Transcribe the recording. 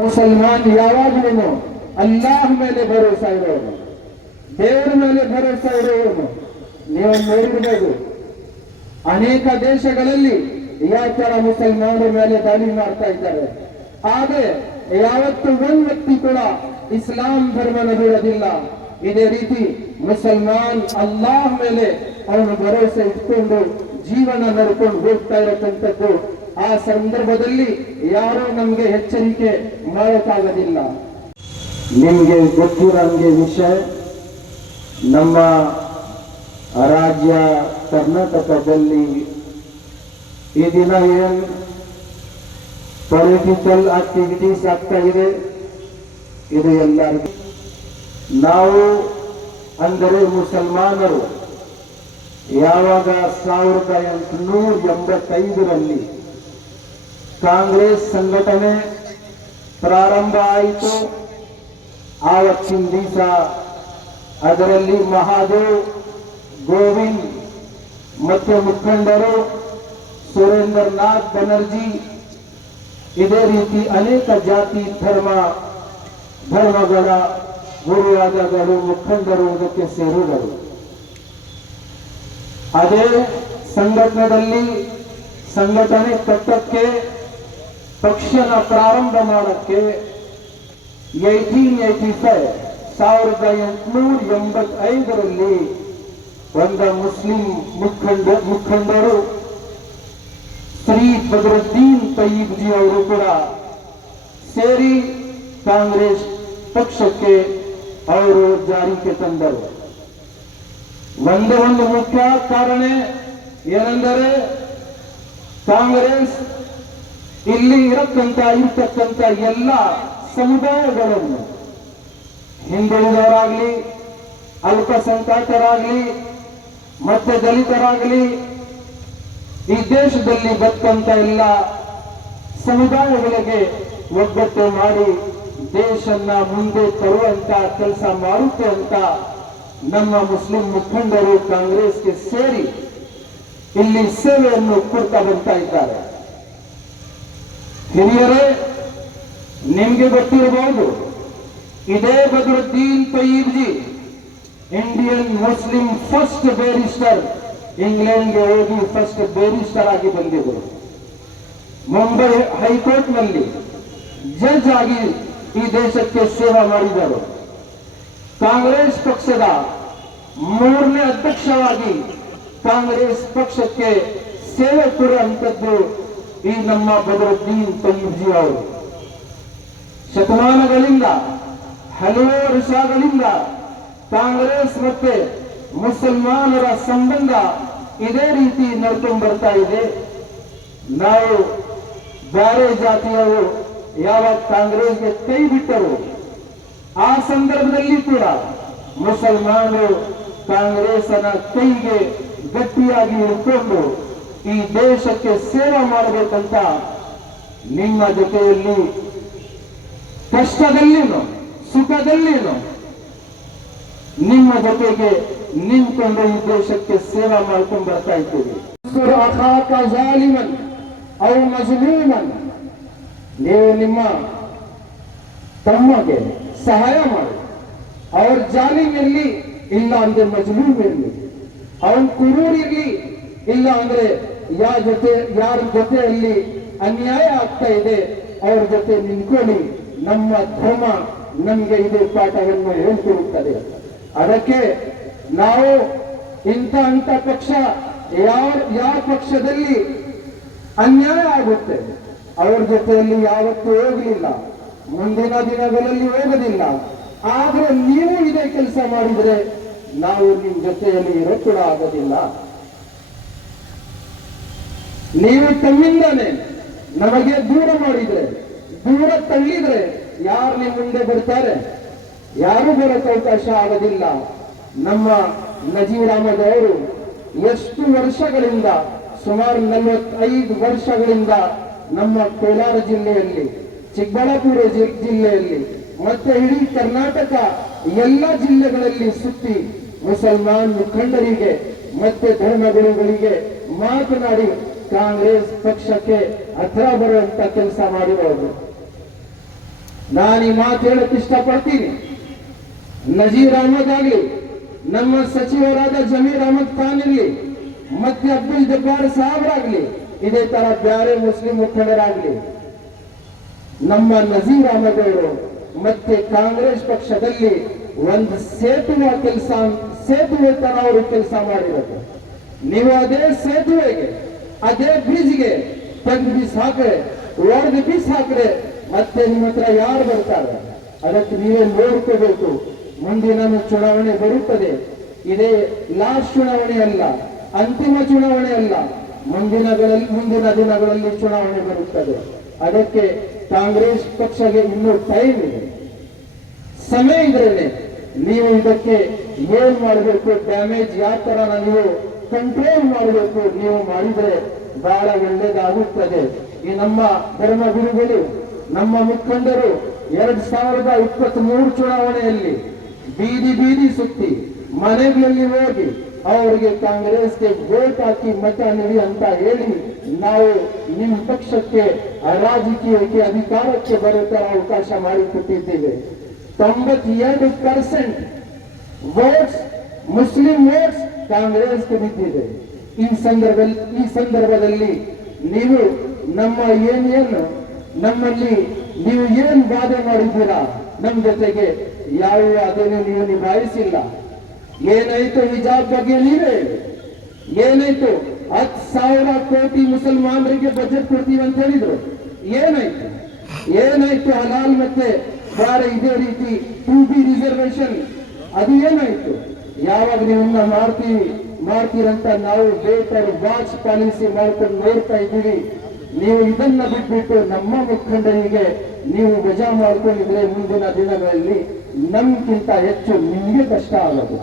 ಮುಸಲ್ಮಾನ್ ಯಾವಾಗಲೂ ಅಲ್ಲಾಹ್ ಮೇಲೆ ಭರೋಸಾ ಇರೋನು, ದೇವರ ಮೇಲೆ ಭರೋಸಾ ಇರೋನು. ನೀವು ನೋಡಿರ್ಬೋದು, ಅನೇಕ ದೇಶಗಳಲ್ಲಿ ಯಾವ ತರ ಮುಸಲ್ಮಾನರ ಮೇಲೆ ದಾಳಿ ಮಾಡ್ತಾ ಇದ್ದಾರೆ. ಆದ್ರೆ ಯಾವತ್ತು ಒಂದ್ ವ್ಯಕ್ತಿ ಕೂಡ ಇಸ್ಲಾಂ ಧರ್ಮನ ಬಿಡೋದಿಲ್ಲ. ಇದೇ ರೀತಿ ಮುಸಲ್ಮಾನ್ ಅಲ್ಲಾಹ್ ಮೇಲೆ ಅವನು ಭರವಸೆ ಇಟ್ಕೊಂಡು ಜೀವನ ನಡ್ಕೊಂಡು ಹೋಗ್ತಾ ಇರತಕ್ಕಂಥದ್ದು. ಆ ಸಂದರ್ಭದಲ್ಲಿ ಯಾರೂ ನಮ್ಗೆ ಎಚ್ಚರಿಕೆ ಮಾಡೋಕ್ಕಾಗೋದಿಲ್ಲ. ನಿಮ್ಗೆ ಗೊತ್ತಿರೋಂಗೆ ವಿಷಯ, ನಮ್ಮ ರಾಜ್ಯ ಕರ್ನಾಟಕದಲ್ಲಿ ಈ ದಿನ ಏನ್ ಪೊಲಿಟಿಕಲ್ ಆಕ್ಟಿವಿಟೀಸ್ ಆಗ್ತಾ ಇದೆ, ಇದು ಎಲ್ಲರಿಗೂ. ನಾವು ಅಂದರೆ ಮುಸಲ್ಮಾನರು ಯಾವಾಗ 1885ರಲ್ಲಿ ಕಾಂಗ್ರೆಸ್ ಸಂಘಟನೆ ಪ್ರಾರಂಭ ಆಯಿತು, ಆವತ್ತಿನ ದಿವಸ ಅದರಲ್ಲಿ ಮಹಾದೇವ್, ಗೋವಿಂದ್ ಮತ್ತು ಮುಖಂಡರು ಸುರೇಂದ್ರನಾಥ್ बनर्जी, ಇದೇ ರೀತಿ ಅನೇಕ ಜಾತಿ ಧರ್ಮಗಳ ಗುರುವಾದಗಳು ಮುಖಂಡರು ಇದಕ್ಕೆ ಸೇರಿದರು. ಅದೇ ಸಂಘಟನೆ ಕಟ್ಟಕ್ಕೆ, ಪಕ್ಷನ ಪ್ರಾರಂಭ ಮಾಡಕ್ಕೆ 1885ರಲ್ಲಿ ಒಂದು ಮುಸ್ಲಿಂ ಮುಖಂಡರು ಶ್ರೀ ಬದ್ರುದ್ದೀನ್ ತಯ್ಯಿಬ್ ಜಿ ಅವರು ಕೂಡ ಸೇರಿ ಕಾಂಗ್ರೆಸ್ ಪಕ್ಷಕ್ಕೆ ಅವರು ಜಾರಿಗೆ ತಂದರು. ಒಂದು ಮುಖ್ಯ ಕಾರಣ ಏನೆಂದರೆ, ಕಾಂಗ್ರೆಸ್ ಇಲ್ಲಿ ಇರತಕ್ಕಂಥ ಎಲ್ಲ ಸಮುದಾಯಗಳನ್ನು, ಹಿಂದುಳಿದವರಾಗ್ಲಿ, ಅಲ್ಪಸಂಖ್ಯಾತರಾಗ್ಲಿ, ಮತ್ತೆ ದಲಿತರಾಗ್ಲಿ, ಈ ದೇಶದಲ್ಲಿ ಬದುಕಂತ ಎಲ್ಲ ಸಮುದಾಯಗಳಿಗೆ ಒಗ್ಗಟ್ಟು ಮಾಡಿ ದೇಶನ್ನ ಮುಂದೆ ತರುವಂತ ಕೆಲಸ ಮಾಡುತ್ತೆ ಅಂತ ನಮ್ಮ ಮುಸ್ಲಿಂ ಮುಖಂಡರು ಕಾಂಗ್ರೆಸ್ಗೆ ಸೇರಿ ಇಲ್ಲಿ ಸೇವೆಯನ್ನು ಕೊಡ್ತಾ ಬರ್ತಾ ಇದ್ದಾರೆ. ಹಿರಿಯರೇ, ನಿಮ್ಗೆ ಗೊತ್ತಿರಬಹುದು, ಇದೇ Badruddin Tyabji Indian Muslim first barrister, ಇಂಗ್ಲೆಂಡ್ಗೆ ಹೋಗಿ ಫಸ್ಟ್ ಬ್ಯಾರಿಸ್ಟರ್ ಆಗಿ ಬಂದಿದ್ದರು. ಮುಂಬೈ ಹೈಕೋರ್ಟ್ ನಲ್ಲಿ ಜಡ್ಜ್ ಆಗಿ ಈ ದೇಶಕ್ಕೆ ಸೇವೆ ಮಾಡಿದರು. ಕಾಂಗ್ರೆಸ್ ಪಕ್ಷದ 3ನೇ ಅಧ್ಯಕ್ಷವಾಗಿ ಕಾಂಗ್ರೆಸ್ ಪಕ್ಷಕ್ಕೆ ಸೇವೆ ಕೊಡುವಂಥದ್ದು ಈ ನಮ್ಮ ಬದ್ರುದ್ದೀನ್ ತಯ್ಯಿಬ್ ಜಿ ಅವರು. ಶತಮಾನಗಳಿಂದ, ಹಲವು ವರ್ಷಗಳಿಂದ ಕಾಂಗ್ರೆಸ್ ಮತ್ತೆ ಮುಸಲ್ಮಾನರ ಸಂಬಂಧ ಇದೇ ರೀತಿ ನಡ್ಕೊಂಡು ಬರ್ತಾ ಇದೆ. ನಾವು ಬೇರೆ ಜಾತಿಯವರು ಯಾವಾಗ ಕಾಂಗ್ರೆಸ್ಗೆ ಕೈ ಬಿಟ್ಟರು, ಆ ಸಂದರ್ಭದಲ್ಲಿ ಕೂಡ ಮುಸಲ್ಮಾನರು ಕಾಂಗ್ರೆಸ್ನ ಕೈಗೆ ಗಟ್ಟಿಯಾಗಿ ಹಿಡ್ಕೊಂಡು ಈ ದೇಶಕ್ಕೆ ಸೇವೆ ಮಾಡಬೇಕಂತ ನಿಮ್ಮ ಜೊತೆಯಲ್ಲಿ ಕಷ್ಟದಲ್ಲಿನೂ ಸುಖದಲ್ಲಿನೂ ನಿಮ್ಮ ಜೊತೆಗೆ ನಿಂತ್ಕೊಂಡು ಈ ದೇಶಕ್ಕೆ ಸೇವೆ ಮಾಡ್ಕೊಂಡು ಬರ್ತಾ ಇದ್ದೀವಿ. ನೀವು ನಿಮ್ಮ ತಮ್ಮಗೆ ಸಹಾಯ ಮಾಡಿ, ಅವ್ರ ಜಾಲಿನಲ್ಲಿ ಇಲ್ಲ ಅಂದ್ರೆ ಮಜ್ಲೂಮ್ ಇರಲಿ, ಅವನ್ ಕುರೂರ್ ಇರ್ಲಿ, ಇಲ್ಲ ಅಂದ್ರೆ ಯಾರ ಜೊತೆಯಲ್ಲಿ ಅನ್ಯಾಯ ಆಗ್ತಾ ಇದೆ ಅವ್ರ ಜೊತೆ ನಿಂತ್ಕೊಳ್ಳಿ. ನಮ್ಮ ಧರ್ಮ ನಮ್ಗೆ ಇದೇ ಪಾಠವನ್ನು ಹೇಳ್ತಿರುತ್ತದೆ. ಅದಕ್ಕೆ ನಾವು ಇಂಥ ಪಕ್ಷ ಯಾವ ಪಕ್ಷದಲ್ಲಿ ಅನ್ಯಾಯ ಆಗುತ್ತೆ ಅವ್ರ ಜೊತೆಯಲ್ಲಿ ಯಾವತ್ತೂ ಹೋಗಲಿಲ್ಲ, ಮುಂದಿನ ದಿನಗಳಲ್ಲಿ ಹೋಗೋದಿಲ್ಲ. ಆದ್ರೆ ನೀವು ಇದೇ ಕೆಲಸ ಮಾಡಿದ್ರೆ ನಾವು ನಿಮ್ ಜೊತೆಯಲ್ಲಿ ಇರೋ ಕೂಡ ಆಗೋದಿಲ್ಲ. ನೀವು ತಮ್ಮಿಂದಾನೆ ನಮಗೆ ದೂರ ಮಾಡಿದ್ರೆ, ದೂರ ತಳ್ಳಿದ್ರೆ ಯಾರು ನಿಮ್ಮ ಮುಂದೆ ಬರ್ತಾರೆ? ಯಾರು ಬರೋಕೆ ಅವಕಾಶ ಆಗೋದಿಲ್ಲ. ನಮ್ಮ ನಜೀರ್ ಅಹಮದ್ ಅವರು ಎಷ್ಟು ವರ್ಷಗಳಿಂದ, ಸುಮಾರು 45 ವರ್ಷಗಳಿಂದ ನಮ್ಮ ಕೋಲಾರ ಜಿಲ್ಲೆಯಲ್ಲಿ, ಚಿಕ್ಕಬಳ್ಳಾಪುರ ಜಿಲ್ಲೆಯಲ್ಲಿ ಮತ್ತೆ ಇಡೀ ಕರ್ನಾಟಕ ಎಲ್ಲ ಜಿಲ್ಲೆಗಳಲ್ಲಿ ಸುತ್ತಿ ಮುಸಲ್ಮಾನ್ ಮುಖಂಡರಿಗೆ ಮತ್ತೆ ಧರ್ಮಗುರುಗಳಿಗೆ ಮಾತನಾಡಿ ಕಾಂಗ್ರೆಸ್ ಪಕ್ಷಕ್ಕೆ ಹತ್ರ ಬರುವಂತ ಕೆಲಸ ಮಾಡಿರೋರು. ನಾನು ಈ ಮಾತು ಹೇಳಕ್ ಇಷ್ಟಪಡ್ತೀನಿ. ನಜೀರ್ ಅಹಮದ್ ಆಗಲಿ, ನಮ್ಮ ಸಚಿವರಾದ ಜಮೀರ್ ಅಹಮದ್ ಖಾನ್ ಇರಲಿ, ಮತ್ತೆ ಅಬ್ದುಲ್ ಜಬ್ಬಾರ್ ಸಾಹೇಬರಾಗ್ಲಿ, ಇದೇ ತರ ಬ್ಯಾರೆ ಮುಸ್ಲಿಂ ಮುಖಂಡರಾಗ್ಲಿ, ನಮ್ಮ ನಜೀರ್ ಅಹಮದ್ ಅವರು ಮತ್ತೆ ಕಾಂಗ್ರೆಸ್ ಪಕ್ಷದಲ್ಲಿ ಒಂದು ಸೇತುವೆ ತರ ಅವರು ಕೆಲಸ ಮಾಡಿರೋದು. ನೀವು ಅದೇ ಸೇತುವೆಗೆ, ಅದೇ ಬ್ರಿಡ್ಜ್ಗೆ ತೆಗೆದು ಬಿಸಾಕ್ರೆ, ಒಡೆದು ಬಿಸಾಕ್ರೆ ಮತ್ತೆ ನಿಮ್ಮ ಹತ್ರ ಯಾರು ಬರ್ತಾರೆ? ಅದಕ್ಕೆ ನೀವೇ ನೋಡ್ಕೋಬೇಕು. ಮುಂದಿನ ಚುನಾವಣೆ ಬರುತ್ತದೆ. ಇದೇ ಲಾಸ್ಟ್ ಚುನಾವಣೆ ಅಲ್ಲ, ಅಂತಿಮ ಚುನಾವಣೆ ಅಲ್ಲ. ಮುಂದಿನ ದಿನಗಳಲ್ಲಿ ಚುನಾವಣೆ ಬರುತ್ತದೆ. ಅದಕ್ಕೆ ಕಾಂಗ್ರೆಸ್ ಪಕ್ಷಕ್ಕೆ ಇನ್ನೂ ಟೈಮ್ ಇದೆ, ಸಮಯ ಇದ್ರೇನೆ ನೀವು ಇದಕ್ಕೆ ಏನ್ ಮಾಡಬೇಕು, ಡ್ಯಾಮೇಜ್ ಯಾವ ತರ ನೀವು ಕಂಟ್ರೋಲ್ ಮಾಡಬೇಕು, ನೀವು ಮಾಡಿದ್ರೆ ಬಹಳ ಒಳ್ಳೇದಾಗುತ್ತದೆ. ಈ ನಮ್ಮ ಧರ್ಮಗುರುಗಳು, ನಮ್ಮ ಮುಖಂಡರು 2023 ಚುನಾವಣೆಯಲ್ಲಿ ಬೀದಿ ಸುತ್ತಿ ಮನೆಗಳಲ್ಲಿ ಹೋಗಿ ಅವರಿಗೆ ಕಾಂಗ್ರೆಸ್ಗೆ ವೋಟ್ ಹಾಕಿ ಮತ ನೀಡಿ ಅಂತ ಹೇಳಿ ನಾವು ನಿಮ್ಮ ಪಕ್ಷಕ್ಕೆ ರಾಜಕೀಯಕ್ಕೆ ಅಧಿಕಾರಕ್ಕೆ ಬರುತ್ತಾ ಅವಕಾಶ ಮಾಡಿಕೊಟ್ಟಿದ್ದೇವೆ. 92% ವೋಟ್ಸ್, ಮುಸ್ಲಿಂ ವೋಟ್ಸ್ ಕಾಂಗ್ರೆಸ್ಗೆ ಬಿದ್ದಿದೆ. ಈ ಸಂದರ್ಭದಲ್ಲಿ ನೀವು ನಮ್ಮಲ್ಲಿ ನೀವು ಏನ್ ವಾದ ಮಾಡಿದ್ದೀರಾ, ನಮ್ಮ ಜೊತೆಗೆ ಯಾವ ಅದನ್ನು ನೀವು ನಿಭಾಯಿಸಿಲ್ಲ. ಏನಾಯ್ತು ಹಿಜಾಬ್ ಬಗ್ಗೆ ನೀವೇ ಹೇಳಿ. ಏನಾಯ್ತು 10,000 ಕೋಟಿ ಮುಸಲ್ಮಾನರಿಗೆ ಬಜೆಟ್ ಕೊಡ್ತೀವಿ ಅಂತ ಹೇಳಿದ್ರು, ಏನಾಯ್ತು ಹಲಾಲ್ ಮತ್ತೆ ಬೇರೆ ಇದೇ ರೀತಿ 2B ರಿಸರ್ವೇಶನ್, ಅದು ಏನಾಯ್ತು? ಯಾವಾಗ ನೀವನ್ನ ಮಾಡ್ತೀರಂತ ನಾವು ಬೇಟರ್ ವಾಚ್ ಪಾಲಿಸಿ ಮಾಡ್ಕೊಂಡು ನೋಡ್ತಾ ಇದ್ದೀವಿ. ನೀವು ಇದನ್ನ ಬಿಟ್ಬಿಟ್ಟು ನಮ್ಮ ಮುಖಂಡರಿಗೆ ನೀವು ವಜಾ ಮಾಡ್ಕೊಂಡಿದ್ರೆ ಮುಂದಿನ ದಿನಗಳಲ್ಲಿ ನಮ್ಗಿಂತ ಹೆಚ್ಚು ನಿಮಗೆ ಕಷ್ಟ ಆಗೋದು.